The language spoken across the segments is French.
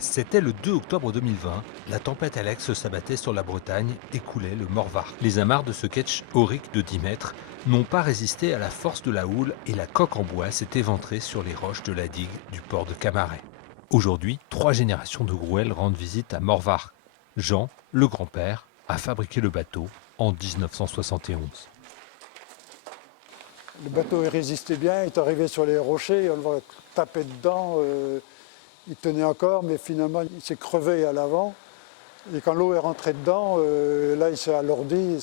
C'était le 2 octobre 2020. La tempête Alex s'abattait sur la Bretagne et coulait le Morvar. Les amarres de ce ketch aurique de 10 mètres n'ont pas résisté à la force de la houle et la coque en bois s'est éventrée sur les roches de la digue du port de Camaret. Aujourd'hui, 3 générations de Grouel rendent visite à Morvar. Jean, le grand-père, a fabriqué le bateau en 1971. Le bateau il résistait bien, il est arrivé sur les rochers, on le tapait dedans, il tenait encore, mais finalement il s'est crevé à l'avant. Et quand l'eau est rentrée dedans, là il s'est alourdi,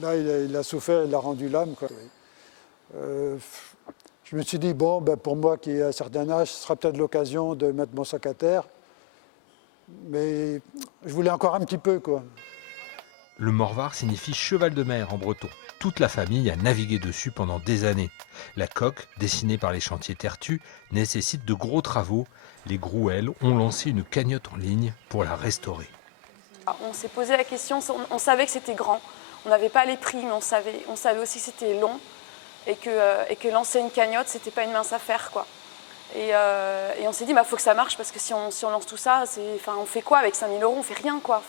là il a souffert, il a rendu l'âme, quoi. Je me suis dit, bon, ben, pour moi qui ai un certain âge, ce sera peut-être l'occasion de mettre mon sac à terre. Mais je voulais encore un petit peu, quoi. Le Morvar signifie cheval de mer en breton. Toute la famille a navigué dessus pendant des années. La coque, dessinée par les chantiers Tertu, nécessite de gros travaux. Les Grouel ont lancé une cagnotte en ligne pour la restaurer. On s'est posé la question, on savait que c'était grand. On n'avait pas les prix, mais on savait aussi que c'était long et que lancer une cagnotte, c'était pas une mince affaire, quoi. Et on s'est dit, faut que ça marche parce que si on lance tout ça, on fait quoi avec 5 000 €? On fait rien, quoi.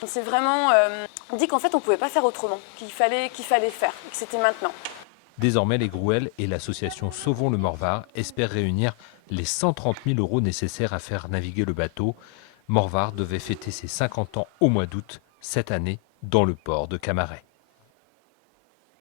On s'est vraiment dit qu'en fait, on pouvait pas faire autrement, qu'il fallait faire, et que c'était maintenant. Désormais, les Grouel et l'association Sauvons le Morvar espèrent réunir les 130 000 € nécessaires à faire naviguer le bateau. Morvar devait fêter ses 50 ans au mois d'août cette année dans le port de Camaret.